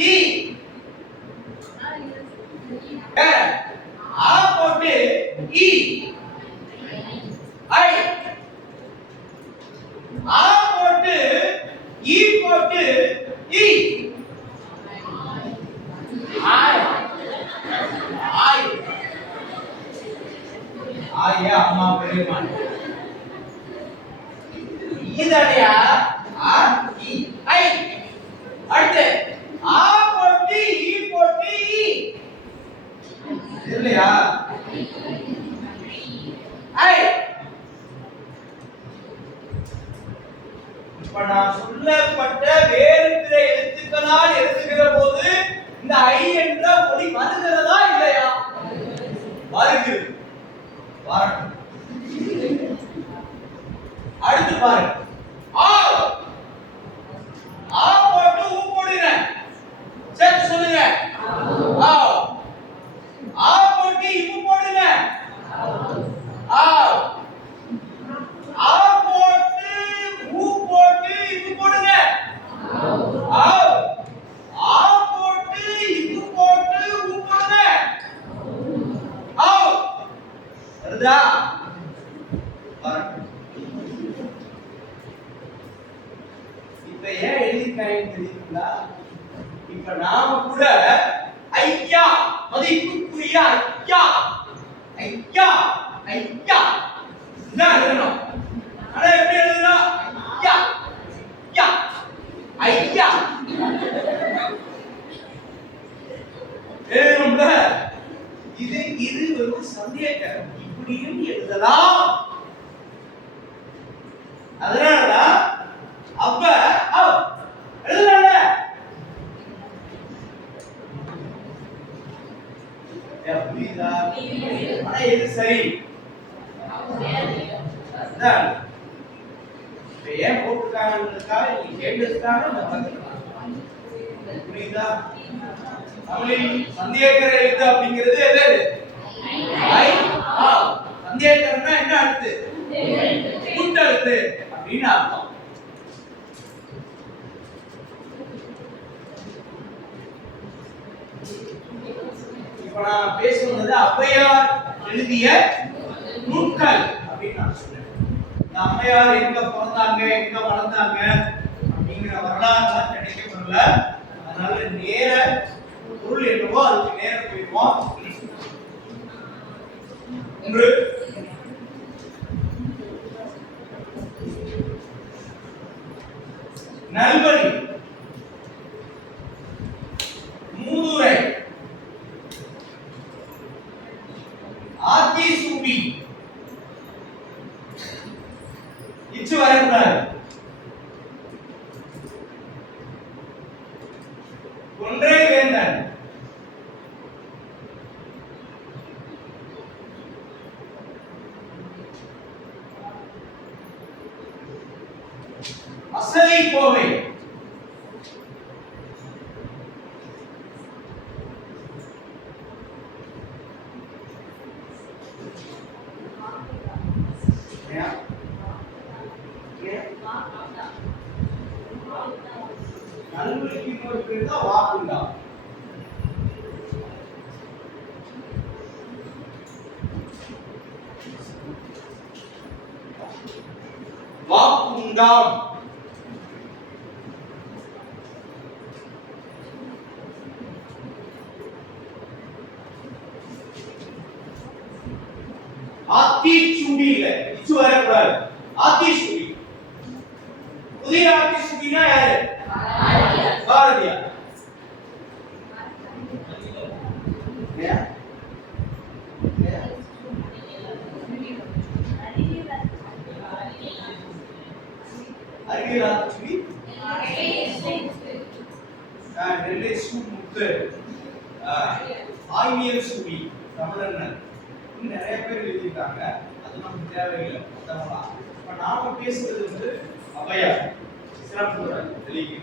இ ஆ போட்டு இ ஐ ஆ போட்டு இ போட்டு இ ஆய் ஆய் ஆயே அம்மா பெரியம்மா இதனையா ஆ இ ஐ அடுத்து ஆ போட்டு இ போட்டு இ இல்லையா ஐ இப்ப நான் சொல்லப்பட்ட வேறு பிற எழுத்துக்களால் எழுதுகிற போது இந்த ஐ என்ற ஒலி வருகிறதா இல்லையா வருகிறது வரட்டும் அடுத்து பாருங்க ஆ ஆ போட்டு ஊ போடுங்க சேர்த்து சொல்லுங்க ஆ ஆ போட்டு இப்பு போடுங்க ஆ ஆ போட்டு ஊ போட்டு இப்பு போடுங்க ஆ ஆ போட்டு இப்பு போட்டு ஊ போடுங்க ஆ வருதா இப்ப ஏன் எழுதிருக்காங்கன்னு தெரியுங்களா இப்ப நாம கூட ஐயா மதிப்புக்குரிய ஐயா ஐயா ஐயா இதான் எழுதணும் ஆனா எப்படி எழுதணும் ஐயா ஐயா ஐயா எழுதணும்ல இது ஒரு சந்தேகம் இப்படியும் எழுதலாம் அதனாலதான் அப்ப எழுதல புரியுதா ஆனா இது சரி ஏன் போட்டுருக்காங்க நீ கேட்டதுக்காக புரியுதா தமிழில் சந்தியேகர எழுத்து அப்படிங்கிறது எது ஐ ஆ சந்தியேகரன்னா என்ன எழுத்து கூட்டெழுத்து அப்படின்னு அர்த்தம் இப்ப நான் பேசுவது ஔவையார் எழுதிய நூல்கள் அப்படின்னு நான் சொன்னேன் இந்த ஔவையார் எங்க பிறந்தாங்க எங்க வளர்ந்தாங்க அப்படிங்கிற வரலாறுலாம் கிடைக்கப்படல அதனால நேர பொருள் என்னவோ அதுக்கு நேர போயிடுவோம் ஒன்று நல்வழி மூதுரை ஆத்தி சூடி இச்சு வரக்கூடாது ஒன்றே வேந்தன் அசலை கோவை நல்வழிக்கு இன்னொரு பேர் தான் வாக்குண்டா வாக்குண்டாம் ஆத்திச்சூடி இல்ல இச்சு வரக்கூடாது ஆத்திச்சூடி புதிய ஆத்திச்சூடினா யாரு பாரதியார் அறிவியல் ஆத்திச்சூடி நெல்லை முத்து ஆய்வியல் சூடி தமிழன் நிறைய பேர் எழுதிட்டாங்க அது நமக்கு தேவையில்லை இப்ப நாம பேசுறது வந்து ஔவையார் சிறப்பு தெளிவு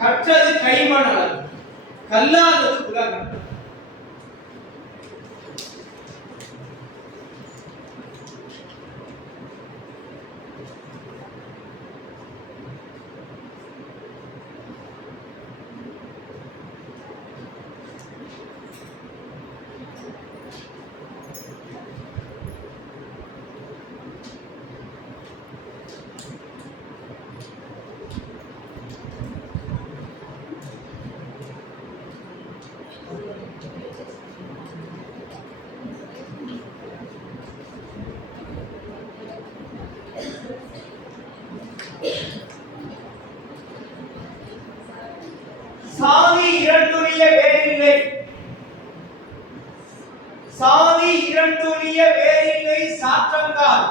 கற்றது கைமணல், கல்லாதது உலகம். சாதி இரண்டுரிய வேறில்லை, சாதி இரண்டுரிய வேறில்லை சாற்றங்கால்,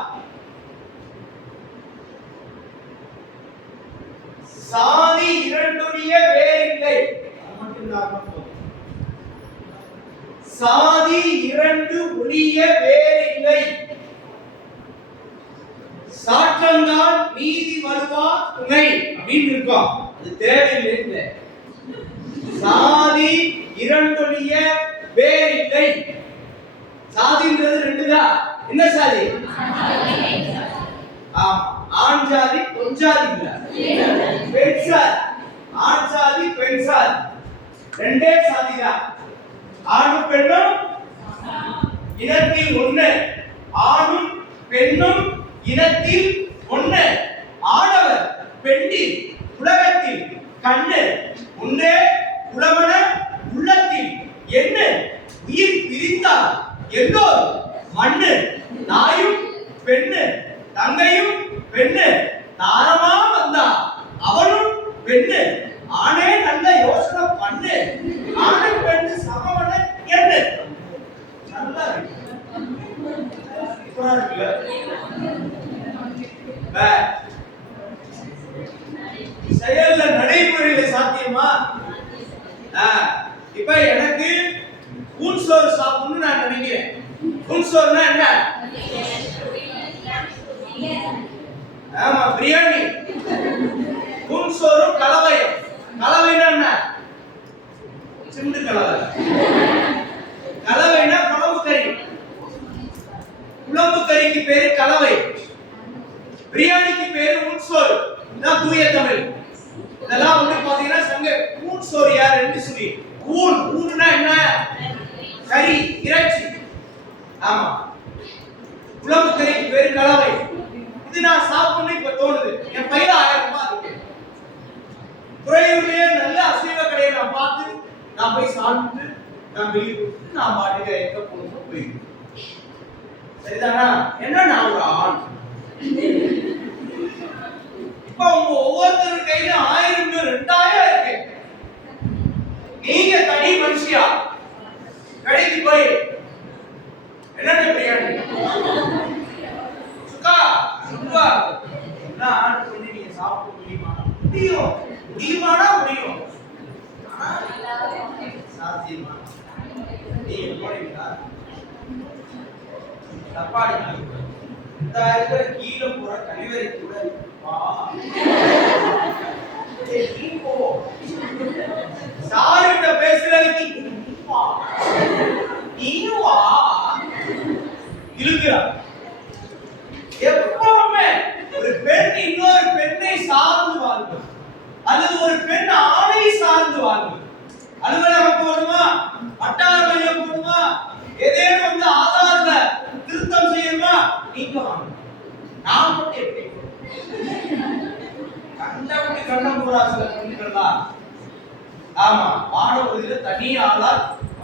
சாதி இரண்டுரிய வேறில்லை, சாதி இரண்டு ஒழிய வேறில்லை சாற்றங்கால் நீதி வருவா துணை அப்படின்னு இருக்கும். அது தேவையில்லை. சாதி இரண்டொழிய வேறில்லை. சாதின்றது ரெண்டுதான். என்ன சாதி? ஆண் சாதி பெண் சாதி இல்ல, பெண் சாதி. ஆண் சாதி பெண் சாதி ரெண்டே சாதிதான். ஆணும் பெண்ணும் இனத்தில் ஒண்ணு, ஆணும் பெண்ணும் இனத்தில் ஒண்ணு. ஆடவர் பெண்ணில் உலகத்தில் கண்ணு ஒன்றே உளமன உள்ளத்தில் என்ன உயிர் பிரிந்தால் எல்லோரும் மண்ணு. நாயும் பெண்ணு, தங்கையும் பெண்ணு, தாரமா வந்தா அவனும் பெண்ணு. ஆனே நல்ல யோசனை பண்ணு, ஆணு பெண்ணு சமவன என்ன. நல்லா இருக்கு. செயல்ல நடைமுறையில சாத்தியமா? இப்ப எனக்கு கூன் சோறு சாப்பிடணும்னு நான் நினைக்கிறேன். கூன் சோறுனா என்ன? ஆமா, பிரியாணி. கூன் சோறும் கலவையும். கலவைனா என்ன? சிண்டு கலவை. கலவைனா குழம்பு கறி. குழம்பு கறிக்கு பேரு கலவை. பிரியாணிக்கு பேரு கூன் சோறு. இதான் தூய தமிழ். இதெல்லாம் வந்து பாத்தீங்கன்னா சங்க கூன் சோறு யார் ரெண்டு சொல்லி. கூன், கூன்னா என்ன? கறி, இறைச்சி. ஆமா, குழம்பு கறிக்கு பேரு கலவை. இது நான் சாப்பிடணும் இப்ப தோணுது. என் பையில 1000 ரூபாய் இருக்கு. துறையூர்லயே நல்ல அசைவ கடையை நான் பார்த்து நான் போய் சாப்பிட்டு நான் வெளியே கொடுத்து நான் பாட்டுக்கு எங்க போகணும் போயிடுவேன். சரிதானா? என்ன நான் ஒரு ஆண். இப்ப உங்க ஒவ்வொருத்தர் கையில 1000 2000 இருக்கு. நீங்க தனி மனுஷியா கடைக்கு போய் என்ன பிரியாணி சுக்கா சுக்கா எல்லாம் ஆர்டர் பண்ணி நீங்க சாப்பிட முடியுமா? முடியும். முடியுமானா முடியும். சாத்தியமா? நீங்க போறீங்களா? தப்பாடி இந்த இருக்கிற கீழே போற கழிவறை கூட சாருகிட்ட பேசுறதுக்கு இழுக்கிறா. எப்பவுமே ஒரு பெண் இன்னொரு பெண்ணை சார்ந்து வாழ்வு, அல்லது ஒரு பெண் ஆணை சார்ந்து வாழ்வு. அலுவலகம் போகணுமா, வட்டார மையம் போகணுமா, ஏதேனும் வந்து ஆதார்ல திருத்தம் செய்யணுமா, நீங்க வாங்க. நான் மட்டும் எப்படி கண்டபடி கண்டம் போறா சில பெண்கள்லாம். ஆமா, மாணவர்களில தனி ஆளா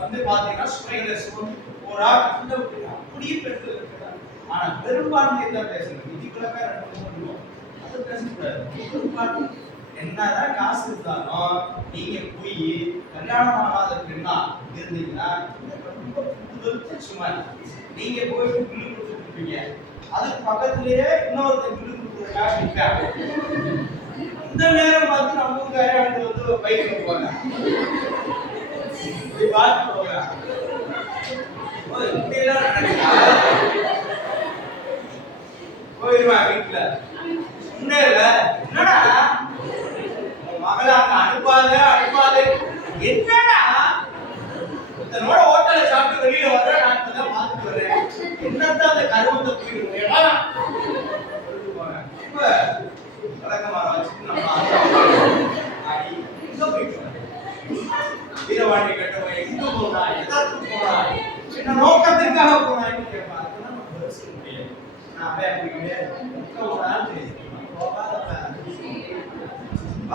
வந்து பாத்தீங்கன்னா சுமைகளை சுமந்து போறா. கண்டபடி அப்படியே பெண்கள் இருக்கிறார். ஆனா பெரும்பான்மை தான் பேசணும். விதிக்குள்ளக்கா 2 அது பேசக்கூடாது. பெரும்பான்மை என்னதான் காசு இருந்தாலும் நீங்க போய் கல்யாணம் ஆகாத பெண்ணா இருந்தீங்கன்னா ரொம்ப கூடுதல் சுமை. நீங்க போய் பில்லு கொடுத்துட்டு இருப்பீங்க, அதுக்கு பக்கத்திலேயே இன்னொருத்தர் பில்லு கொடுக்குறதுக்காக நிற்காங்க. இந்த நேரம் பார்த்து நம்ம ஊருக்காரங்க வந்து பைக்ல போவாங்க, பார்த்து போவாங்க. இப்படியெல்லாம் நடக்குதா? போயிருவா வீட்டுல. என்னடா மகளை அங்க அனுப்பாத அனுப்பாது. என்னடா இத்தனோட ஹோட்டல்ல சாப்பிட்டு வெளியில வர நான் இப்பதான் பார்த்துட்டு வரேன். என்னத்தான் அந்த கருமத்தை போயிடுவேடா இப்ப வழக்கமாக வச்சுட்டு நம்ம எங்க போயிட்டு வீரவாணி கட்டவன் எங்க போனா எதற்கு போனா என்ன நோக்கத்திற்காக போனான்னு கேட்பான். அதெல்லாம் நம்ம யோசிக்க முடியாது. நான் அப்படியே போனான்னு தெரியும்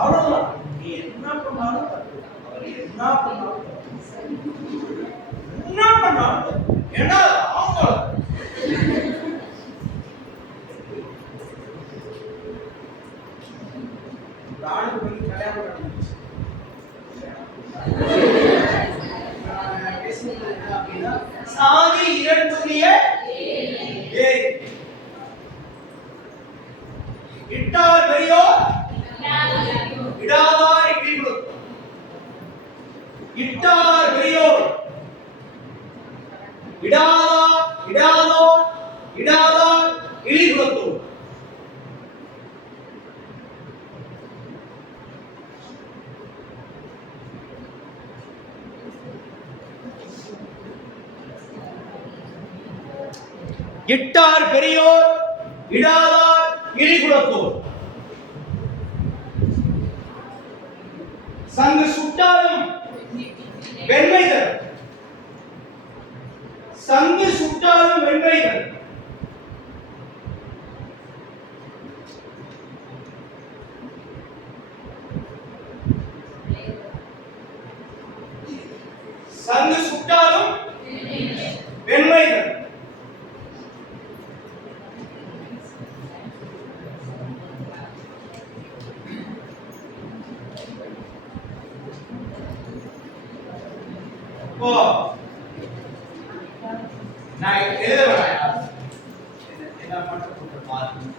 அவ்வளவுதான். நீ என்ன பண்ணாலும் தப்பு. அவர் என்ன பண்ணாலும் என்ன பண்ணாலும் ஏன்னா அவங்க ஆணுக்கு வந்து கல்யாணம் நடந்துச்சு. சாதி இரண்டுடைய இட்டார் பெரியோர் இடாதார் இடிகுளம். இட்டார் பெரியோர் இடாதார் இழிகுலத்தோர். இட்டார் பெரியோர் இடாதார் இழிகுலத்தோர். சங்கு சுட்டாலும் வெண்மை தரும். சங்கு சுட்டாலும் வெண்மை தரும். சங்கு சுட்டாலும் வெண்மை தரும். ஓ நான் எழுத வரேன். என்ன மட்டும் பாருங்க.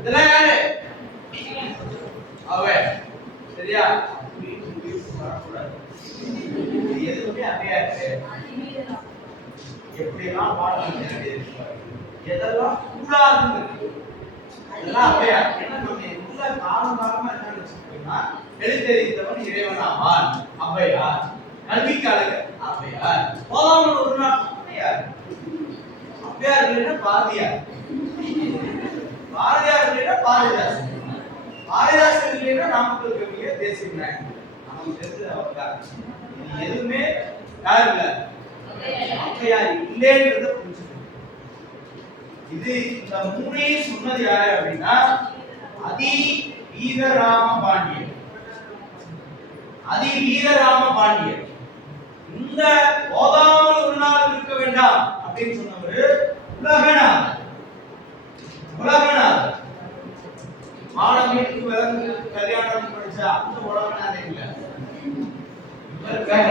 இதெல்லாம் யாரு? அவன். சரியா? எதுவுமே அப்படியே இருக்கு. எப்படியெல்லாம் பாடம் எதெல்லாம் கூடாதுன்னு இதெல்லாம் அப்படியே ஏன்னா நம்ம உள்ள காலமா என்ன வச்சுக்கோன்னா எழுத்தறிந்தவன் இறைவன் ஆவான். ஔவையார். கல்விக்கு அழகர் ஔவையார். போதாமல் ஒரு நாள் ஔவையார். ஔவையார் இல்லைன்னா பாரதியார். பாரதியார் இல்லைன்னா பாரதிதாசன். பாரதிதாசன் இல்லைன்னா நாமக்கல் கவிஞர் தேசிய நாயகன். நமக்கு தெரிஞ்சது அவர்தான். இது எதுவுமே யார் இல்ல ஔவையார் இல்லைன்றத புரிஞ்சுக்கணும். இது இந்த மூணையும் சொன்னது யாரு அப்படின்னா அதி வீரராம பாண்டியன். அதி வீரராம பாண்டியன். இந்த போதாமல் ஒரு நாள் இருக்க வேண்டாம் அப்படின்னு சொன்னவர் உலகநாதர். உலகநாதர் மாணவிக்கு விலங்கு கல்யாணம் படிச்ச அந்த உலகநாதர் இல்ல. இவர் வேற.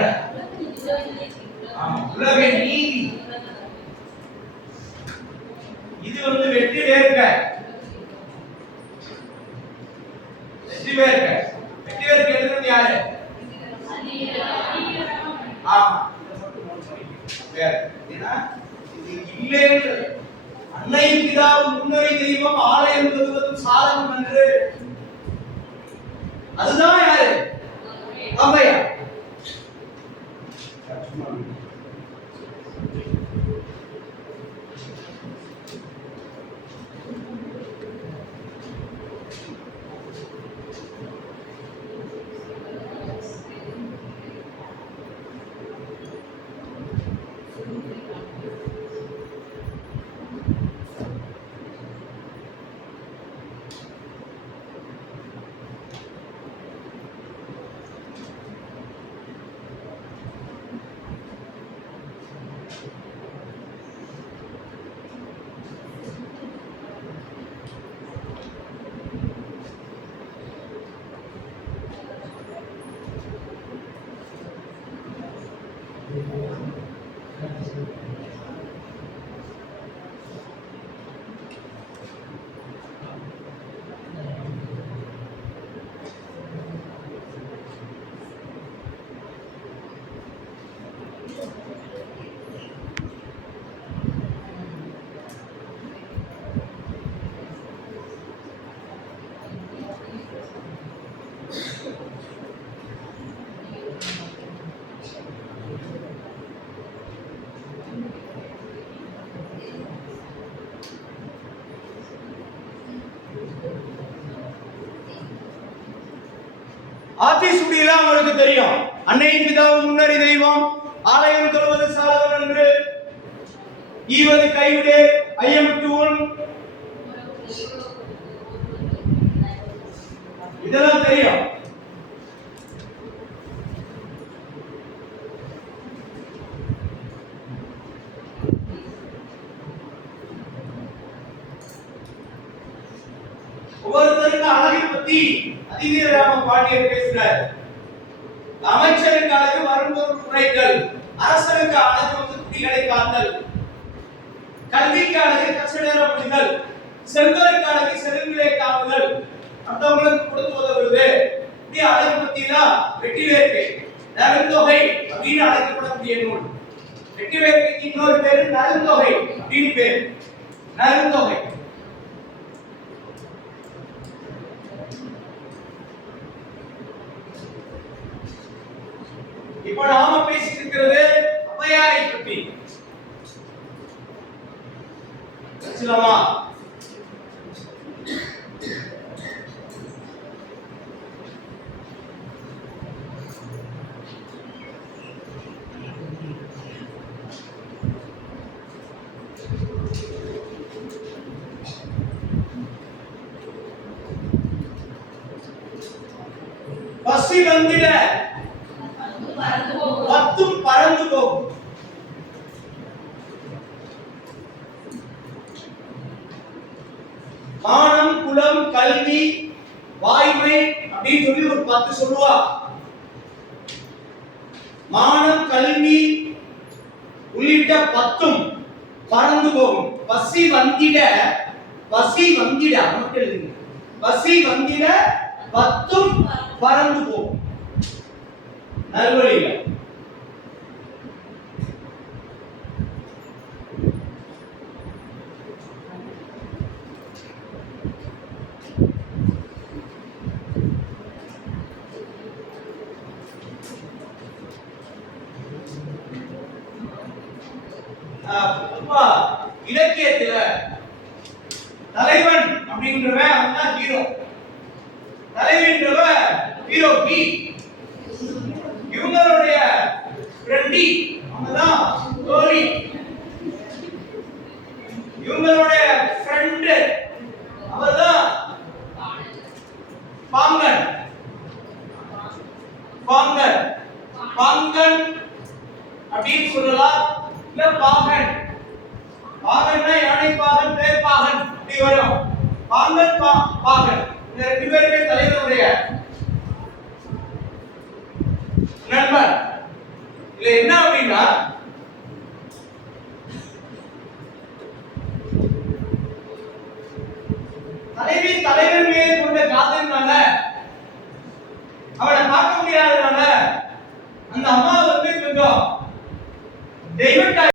உலக நீதி. இது வந்து வெற்றி வேர்க்க. வெற்றி வேர்க்க. வெற்றி வேர்க்க எழுதுறது யாரு? ஆமா. இத மட்டும் நோட் பண்ணிக்கங்க. ஏன்னா இது இல்லைன்னு அன்னை பிதாவும் முன்னறி தெய்வம் ஆலயம் கட்டுவதும் சாதகம் என்று அதுதான் யாரு அவ்வையார். ஆத்திசூடியெல்லாம் உங்களுக்கு தெரியும். அன்னையின் பிதாவும் முன்னறி தெய்வம் ஆலயம் தொழுவது சாதகம் என்று ஈவது கைவிடு ஐயமுற்று உன் இதெல்லாம் தெரியும். ஒவ்வொருத்தருக்கு அழகை பத்தி அதிவீரராம பாண்டியர் பேசுறார். அமைச்சருக்கு அழகு வரும்பொருள் குறைத்தல், அரசருக்கு அழகு குட்டிகளை காத்தல், கல்விக்கு அழகு கசடர முடிதல், செல்வருக்கு அழகு செல்விலை காவுதல், மற்றவங்களுக்கு கொடுத்து உதவுவது. இப்படி அழகு பத்திலாம் வெற்றிவேற்கை நருந்தொகை அப்படின்னு அழைக்கப்படக்கூடிய நூல். வெற்றிவேற்கைக்கு இன்னொரு பேரு நருந்தொகை அப்படின்னு பேரு. நருந்தொகை இப்ப நாம பேசிட்டு இருக்கிறது ஔவையாரை பற்றி. சொல்லலாமா? பசி வந்திட பத்தும் பறந்து போகும். மானம், குலம், கல்வி, வாய்மை அப்படின்னு சொல்லி ஒரு 10 சொல்லுவா. மானம், கல்வி உள்ளிட்ட 10ம் பறந்து போகும். பசி வந்திட மட்டும் எழுதுங்க. பசி வந்திட 10ம் பறந்து போகும். நல்வழியில இலக்கியத்துல தலைவன் அப்படின்றவன் அவன் தான் ஹீரோ. தலைவின்றவ hero B. இவங்களுடைய ஃப்ரெண்டி அவங்கதான் தோழி. இவங்களுடைய ஃப்ரெண்ட் அவர்தான் பாங்கன். பாங்கன் பாங்கன் அப்படின்னு சொல்லலாம். இல்ல பாகன். பாகன்னா யானை பாகன், பேர் பாகன் அப்படி வரும். பாங்கன் பாகன் இந்த 2 பேருமே தலைவருடைய நண்பர். இல்ல என்ன அப்படின்னா